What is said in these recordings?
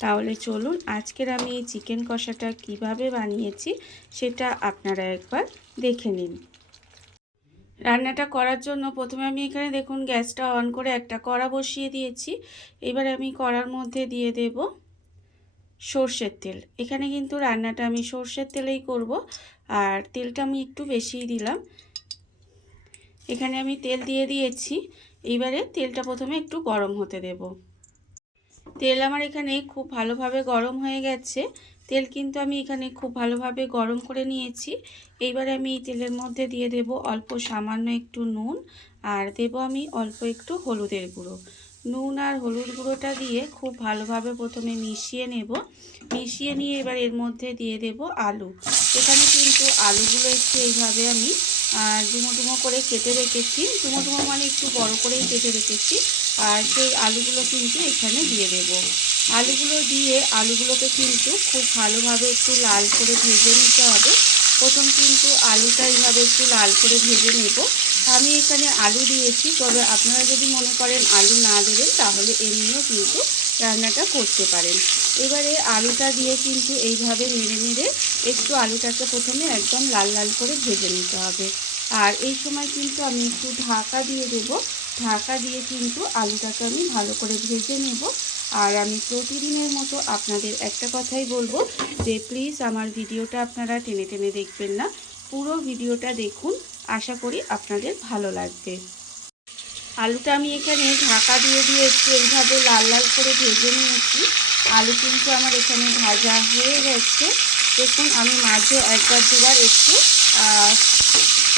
তাহলে চলুন আজকের আমি এই চিকেন কষাটা কীভাবে বানিয়েছি সেটা আপনারা একবার দেখে নিন। রান্নাটা করার জন্য প্রথমে আমি এখানে দেখুন গ্যাসটা অন করে একটা কড়া বসিয়ে দিয়েছি। এবার আমি কড়ার মধ্যে দিয়ে দেব সর্ষের তেল। এখানে কিন্তু রান্নাটা আমি সর্ষের তেলেই করব। আর তেলটা আমি একটু বেশিই দিলাম। এখানে আমি তেল দিয়ে দিয়েছি। এইবারে তেলটা প্রথমে একটু গরম হতে দেবো। তেল আমার এখানে খুব ভালোভাবে গরম হয়ে গেছে। তেল কিন্তু আমি এখানে খুব ভালোভাবে গরম করে নিয়েছি। এইবারে আমি তেলের মধ্যে দিয়ে দেব অল্প সামান্য একটু নুন আর দেব আমি অল্প একটু হলুদের গুঁড়ো। নুন আর হলুদ গুঁড়োটা দিয়ে খুব ভালোভাবে প্রথমে মিশিয়ে নেব। মিশিয়ে নিয়ে এবার এর মধ্যে দিয়ে দেব আলু। এখানে কিন্তু আলুগুলো একটু এইভাবে আমি ডুমো ডুমো করে কেটে রেখেছি। ডুমো ডুমো মানে একটু বড় করেই কেটে রেখেছি। আর সেই আলুগুলো কিন্তু এখানে দিয়ে দেব। আলুগুলো দিয়ে আলুগুলোকে কিন্তু খুব ভালোভাবে একটু লাল করে ভেজে নিতে হবে। প্রথম কিন্তু আলুটা এইভাবে একটু লাল করে ভেজে নেব। আমি এখানে আলু দিয়েছি, তবে আপনারা যদি মনে করেন আলু না দেবেন, তাহলে এমনিও কিন্তু রান্নাটা করতে পারেন। এবারে আলুটা দিয়ে কিন্তু এইভাবে নেড়ে নেড়ে একটু আলুটাকে প্রথমে একদম লাল লাল করে ভেজে নিতে হবে। আর এই সময় কিন্তু আমি একটু ঢাকা দিয়ে দেব। ঢাকা দিয়ে কিন্তু আলুটাকে আমি ভালো করে ভেজে নেব। আর আমি প্রতিদিনের মতো আপনাদের একটা কথাই বলব যে, প্লিজ আমার ভিডিওটা আপনারা টেনে টেনে দেখবেন না। পুরো ভিডিওটা দেখুন। আশা করি আপনাদের ভালো লাগবে। আলুটা আমি এখানে ঢাকা দিয়ে দিয়ে একটু এইভাবে লাল লাল করে ভেজে নিয়েছি। আলু কিন্তু আমার এখানে ভাজা হয়ে গেছে। দেখুন, আমি মাঝে একবার দুবার একটু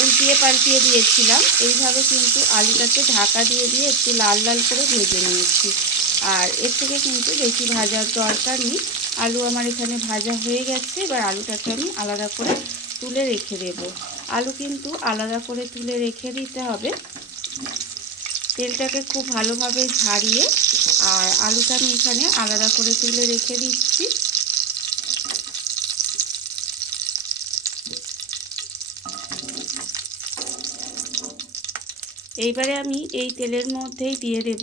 উল্টিয়ে পাল্টিয়ে দিয়েছিলাম। এইভাবে কিন্তু আলুটাকে ঢাকা দিয়ে দিয়ে একটু লাল লাল করে ভেজে নিয়েছি। আর এর থেকে কিন্তু বেশি ভাজার দরকার নেই। আলু আমার এখানে ভাজা হয়ে গেছে। এবার আলুটাকে আমি আলাদা করে তুলে রেখে দেব। আলু কিন্তু আলাদা করে তুলে রেখে দিতে হবে। তেলটাকে খুব ভালোভাবে ঝাড়িয়ে আর আলুটা আমি এখানে আলাদা করে তুলে রেখে দিচ্ছি। এইবারে আমি এই তেলের মধ্যেই দিয়ে দেব।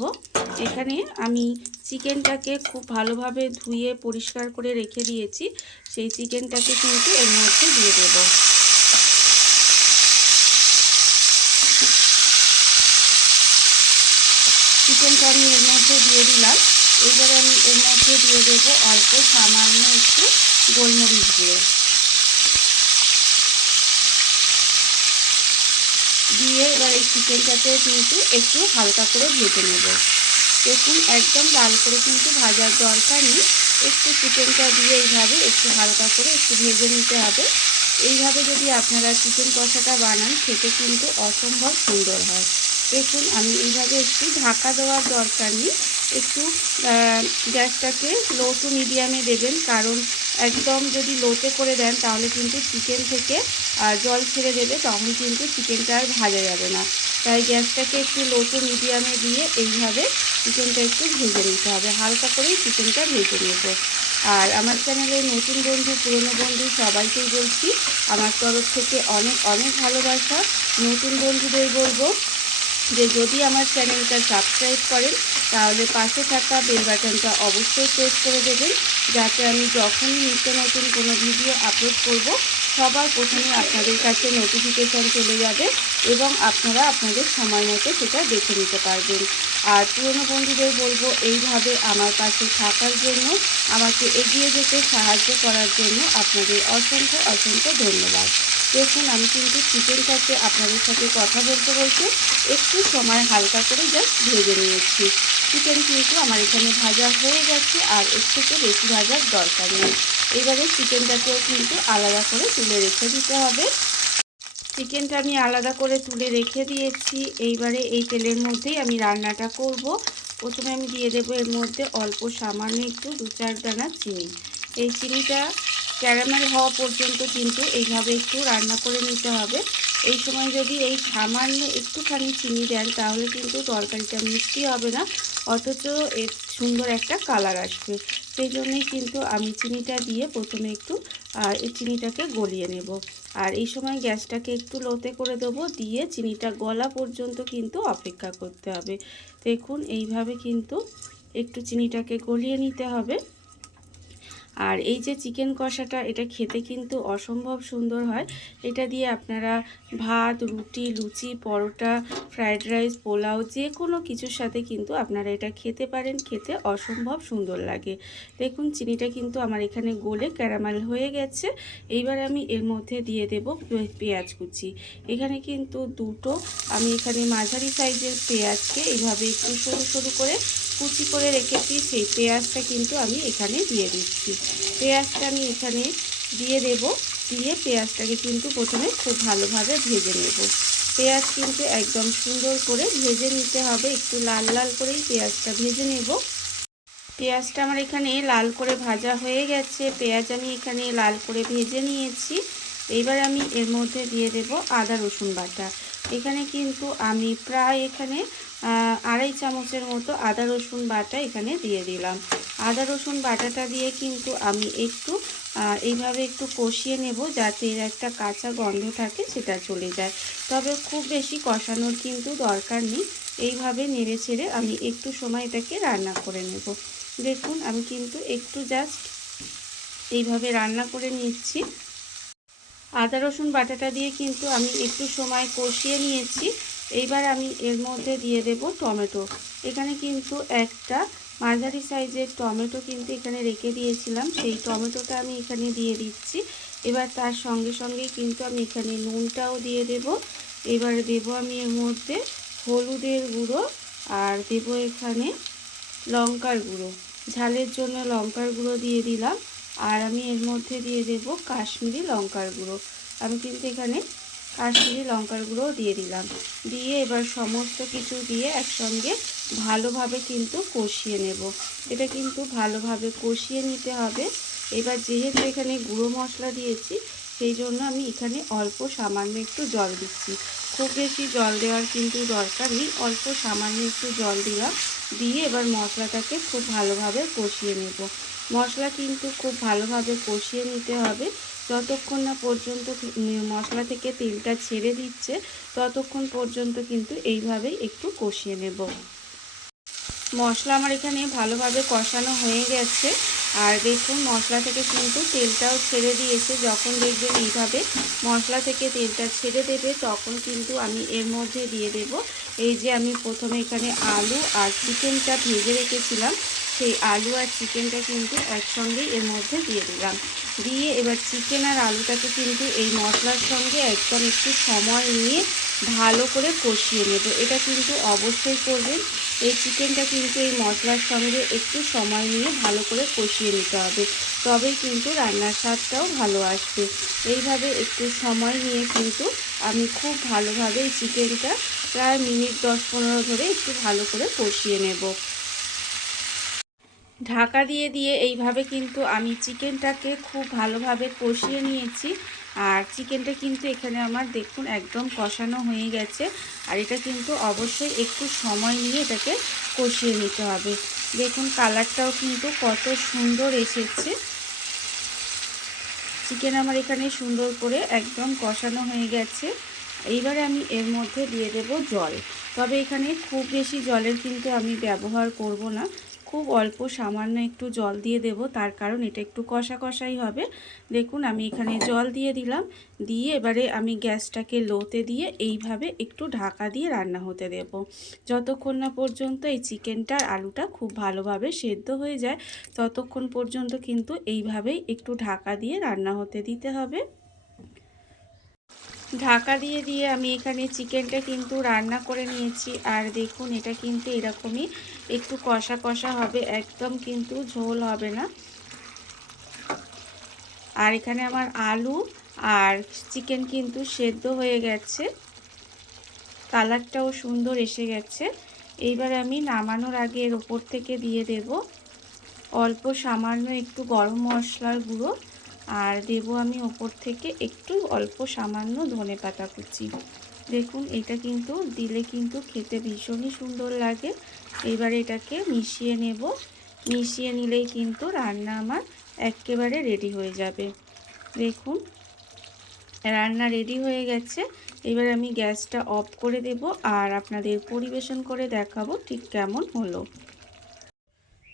এখানে আমি চিকেনটাকে খুব ভালোভাবে ধুয়ে পরিষ্কার করে রেখে দিয়েছি। সেই চিকেনটাকে কিন্তু এর মধ্যে দিয়ে দেব। চিকেনটা আমি এর মধ্যে দিয়ে দিলাম। এইবারে আমি এর মধ্যে দিয়ে দেবো অল্প সামান্য একটু গোলমরিচ গুঁড়ো। দিয়ে এবার এই চিকেনটাতেও কিন্তু একটু হালকা করে ভেজে নেব। দেখুন, একদম লাল করে কিন্তু ভাজার দরকার নেই। একটু চিকেনটা দিয়ে এইভাবে একটু হালকা করে একটু ভেজে নিতে হবে। এইভাবে যদি আপনারা চিকেন কষাটা বানান, খেতে কিন্তু অসম্ভব সুন্দর হয়। দেখুন, আমি এইভাবে একটু ঢাকা দেওয়ার দরকার নেই। একটু গ্যাসটাকে লো টু মিডিয়ামে দেবেন, কারণ একদম যদি লোতে করে দেন, তাহলে কিন্তু চিকেন থেকে জল ছেড়ে দেবে, তখন কিন্তু চিকেনটা আর ভাজা যাবে না। তাই গ্যাসটাকে একটু লো টু মিডিয়ামে দিয়ে এইভাবে চিকেনটা একটু ভেজে নিতে হবে। হালকা করেই চিকেনটা ভেজে নেব। আর আমার চ্যানেলে নতুন বন্ধু, পুরনো বন্ধু, সবাইকেই বলছি, আমার তরফ থেকে অনেক অনেক ভালোবাসা। নতুন বন্ধুদের বলব যে যদি আমার চ্যানেলটা সাবস্ক্রাইব করেন, তাহলে পাশে থাকা বেল বাটনটা অবশ্যই প্রেস করে দেবেন, যাতে আমি যখনই নিত্য নতুন কোনো ভিডিও আপলোড করব, সবার প্রথমে আপনাদের কাছে নোটিফিকেশান চলে যাবে এবং আপনারা আপনাদের সময় মতো সেটা দেখে নিতে পারবেন। আর পুরনো বন্ধুদের বলব, এইভাবে আমার পাশে থাকার জন্য, আমাকে এগিয়ে যেতে সাহায্য করার জন্য আপনাদের অসংখ্য অসংখ্য ধন্যবাদ। দেখুন, আমি কিন্তু চিকেনটাকে আপনাদের সাথে কথা বলতে বলতে একটু সময় হালকা করে জাস্ট ভেজে নিয়েছি। চিকেন কিন্তু আমার এখানে ভাজা হয়ে গেছে আর এর থেকে বেশি ভাজার দরকার নেই। এবারে চিকেনটাকেও কিন্তু আলাদা করে তুলে রেখে দিতে হবে। চিকেনটা আমি আলাদা করে তুলে রেখে দিয়েছি। এইবারে এই তেলের মধ্যেই আমি রান্নাটা করব। প্রথমে আমি দিয়ে দেবো এর মধ্যে অল্প সামান্য একটু দু চার দানা চিনি। এই চিনিটা ক্যারামেল হওয়া পর্যন্ত কিন্তু এইভাবে একটু রান্না করে নিতে হবে। এই সময় যদি এই সামান্য একটুখানি চিনি দেন, তাহলে কিন্তু তরকারিটা মিষ্টি হবে না, অথচ এর সুন্দর একটা কালার আসবে। সেই জন্যই কিন্তু আমি চিনিটা দিয়ে প্রথমে একটু এই চিনিটাকে গলিয়ে নেব। আর এই সময় গ্যাসটাকে একটু লোতে করে দেবো, দিয়ে চিনিটা গলা পর্যন্ত কিন্তু অপেক্ষা করতে হবে। দেখুন, এইভাবে কিন্তু একটু চিনিটাকে গলিয়ে নিতে হবে। আর এই যে চিকেন কষাটা, এটা খেতে কিন্তু অসম্ভব সুন্দর হয়। এটা দিয়ে আপনারা ভাত, রুটি, লুচি, পরোটা ফ্রায়েড রাইস, পোলাও, যে কোনো কিছুর সাথে কিন্তু আপনারা এটা খেতে পারেন, খেতে অসম্ভব সুন্দর লাগে। দেখুন, চিনিটা কিন্তু আমার এখানে গোলে ক্যারামেল হয়ে গেছে। এইবার আমি এর মধ্যে দিয়ে দেব পেঁয়াজ কুচি। এখানে কিন্তু দুটো, আমি এখানে মাঝারি সাইজের পেঁয়াজকে এইভাবে একটু সরু সরু করে কুচি করে রেখেছি, সেই পেঁয়াজটা কিন্তু আমি এখানে দিয়ে দিচ্ছি। পেঁয়াজটা আমি এখানে দিয়ে দেব, দিয়ে পেঁয়াজটাকে কিন্তু প্রথমে খুব ভালোভাবে ভেজে নেব। পেঁয়াজ কিন্তু একদম সুন্দর করে ভেজে নিতে হবে, একটু লাল লাল করেই পেঁয়াজটা ভেজে নেব। পেঁয়াজটা আমার এখানে লাল করে ভাজা হয়ে গেছে, পেঁয়াজ আমি এখানে লাল করে ভেজে নিয়েছি। এবার আমি এর মধ্যে দিয়ে দেব আদা রসুন বাটা। এখানে কিন্তু আমি প্রায় এখানে আড়াই চামচের মতো আদা রসুন বাটা এখানে দিয়ে দিলাম। আদা রসুন বাটাটা দিয়ে কিন্তু আমি একটু এইভাবে একটু কষিয়ে নেব যাতে এর একটা কাঁচা গন্ধ থাকে সেটা চলে যায়। তবে খুব বেশি কষানোর কিন্তু দরকার নেই। এইভাবে নেড়ে ছেড়ে আমি একটু সময় এটাকে রান্না করে নেব। দেখুন, আমি কিন্তু একটু জাস্ট এইভাবে রান্না করে নিচ্ছি। আদা রসুন বাটাটা দিয়ে কিন্তু আমি একটু সময় কষিয়ে নিয়েছি। এইবার আমি এর মধ্যে দিয়ে দেব টমেটো। এখানে কিন্তু একটা মাঝারি সাইজের টমেটো কিন্তু এখানে রেখে দিয়েছিলাম। সেই টমেটোটা আমি এখানে দিয়ে দিচ্ছি। এবার তার সঙ্গে সঙ্গে কিন্তু আমি এখানে নুনটাও দিয়ে দেব। এবার দেব আমি এর মধ্যে হলুদের গুঁড়ো আর দেব এখানে লঙ্কার গুঁড়ো। ঝালের জন্য লঙ্কার গুঁড়ো দিয়ে দিলাম। আর আমি এর মধ্যে দিয়ে দেব কাশ্মীরি লঙ্কার গুঁড়ো। আমি কিন্তু এখানে কাশ্মীরি লঙ্কার গুঁড়ো দিয়ে দিলাম। দিয়ে এবার সমস্ত কিছু দিয়ে একসঙ্গে ভালোভাবে কিন্তু কষিয়ে নেব। এটা কিন্তু ভালোভাবে কষিয়ে নিতে হবে। এবার যেহেতু এখানে গুঁড়ো মশলা দিয়েছি, সেই জন্য আমি এখানে অল্প সামান্য একটু জল দিচ্ছি। খুব বেশি জল দেওয়ার কিন্তু দরকার নেই। অল্প সামান্য একটু জল দিলাম। দিয়ে এবার মশলাটাকে খুব ভালোভাবে কষিয়ে নেব। মশলা কিন্তু খুব ভালোভাবে কষিয়ে নিতে হবে। যতক্ষণ না পর্যন্ত মশলা থেকে তেলটা ছেড়ে দিচ্ছে, ততক্ষণ পর্যন্ত কিন্তু এইভাবেই একটু কষিয়ে নেব। মশলা আমার এখানে ভালোভাবে কষানো হয়ে গেছে। আর দেখুন, মশলা থেকে কিন্তু তেলটাও ছেড়ে দিয়েছে। যখন দেখবেন এইভাবে মশলা থেকে তেলটা ছেড়ে দেবে, তখন কিন্তু আমি এর মধ্যে দিয়ে দেব। এই যে আমি প্রথমে এখানে আলু আর চিকেনটা ভেজে রেখেছিলাম সেই আলু আর চিকেনটা কিন্তু একসঙ্গেই এর মধ্যে দিয়ে দিলাম। দিয়ে এবার চিকেন আর আলুটাকে কিন্তু এই মশলার সঙ্গে একদম একটু সময় নিয়ে ভালো করে কষিয়ে নেব। এটা কিন্তু অবশ্যই করবেন। এই চিকেনটা কিন্তু এই মশলার সঙ্গে একটু সময় নিয়ে ভালো করে কষিয়ে নিতে হবে। তবেই কিন্তু রান্নার স্বাদটাও ভালো আসবে। এইভাবে একটু সময় নিয়ে কিন্তু আমি খুব ভালোভাবে এই চিকেনটা প্রায় মিনিট দশ পনেরো ধরে একটু ভালো করে কষিয়ে নেব। ঢাকা দিয়ে দিয়ে এইভাবে কিন্তু আমি চিকেনটাকে খুব ভালোভাবে কষিয়ে নিয়েছি। আর চিকেনটা কিন্তু এখানে আমার দেখুন একদম কষানো হয়ে গেছে। আর এটা কিন্তু অবশ্যই একটু সময় নিয়ে এটাকে কষিয়ে নিতে হবে। দেখুন কালারটাও কিন্তু কত সুন্দর এসেছে। চিকেন আমার এখানে সুন্দর করে একদম কষানো হয়ে গেছে। এইবারে আমি এর মধ্যে দিয়ে দেব জল। তবে এখানে খুব বেশি জলের কিন্তু আমি ব্যবহার করব না। খুব অল্প সামান্য একটু জল দিয়ে দেব, তার কারণ এটা একটু কষা কষাই হবে। দেখুন, আমি এখানে জল দিয়ে দিলাম, দিয়ে এবারে আমি গ্যাসটাকে লোতে দিয়ে এইভাবে একটু ঢাকা দিয়ে রান্না হতে দেব। যতক্ষণ না পর্যন্ত এই চিকেনটার আলুটা খুব ভালোভাবে সেদ্ধ হয়ে যায়, ততক্ষণ পর্যন্ত কিন্তু এইভাবেই একটু ঢাকা দিয়ে রান্না হতে দিতে হবে। ঢাকা দিয়ে দিয়ে আমি এখানে চিকেনটা কিন্তু রান্না করে নিয়েছি। আর দেখুন, এটা কিন্তু এরকমই। একটু কষা কষা হবে, একদম কিন্তু ঝোল হবে না। আর এখানে আমার আলু আর চিকেন কিন্তু সেদ্ধ হয়ে গেছে। কালারটাও সুন্দর এসে গেছে। এইবার আমি নামানোর আগে এর ওপর থেকে দিয়ে দেব অল্প সামান্য একটু গরম মশলার গুঁড়ো। আর দেব আমি ওপর থেকে একটু অল্প সামান্য ধনে পাতা কুচি। দেখুন, এটা কিন্তু দিলে কিন্তু খেতে ভীষণই সুন্দর লাগে। এবার এটাকে মিশিয়ে নেব। মিশিয়ে নিলেই কিন্তু রান্না আমার একেবারে রেডি হয়ে যাবে। দেখুন, রান্না রেডি হয়ে গেছে। এবার আমি গ্যাসটা অফ করে দেব আর আপনাদের পরিবেশন করে দেখাবো ঠিক কেমন হলো।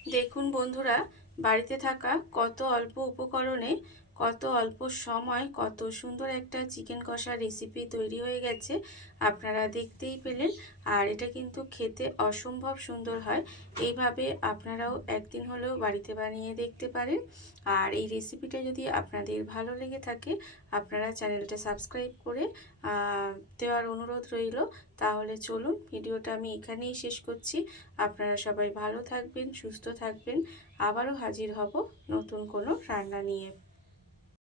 দেখুন বন্ধুরা বাড়িতে থাকা কত অল্প উপকরণে কত অল্প সময়, কত সুন্দর একটা চিকেন কষা রেসিপি তৈরি হয়ে গেছে, আপনারা দেখতেই পেলেন। আর এটা কিন্তু খেতে অসম্ভব সুন্দর হয়। এইভাবে আপনারাও একদিন হলেও বাড়িতে বানিয়ে দেখতে পারেন। আর এই রেসিপিটা যদি আপনাদের ভালো লেগে থাকে, আপনারা চ্যানেলটা সাবস্ক্রাইব করে দেওয়ার অনুরোধ রইল। তাহলে চলুন, ভিডিওটা আমি এখানেই শেষ করছি। আপনারা সবাই ভালো থাকবেন, সুস্থ থাকবেন। আবারও হাজির হব নতুন কোনো রান্না নিয়ে।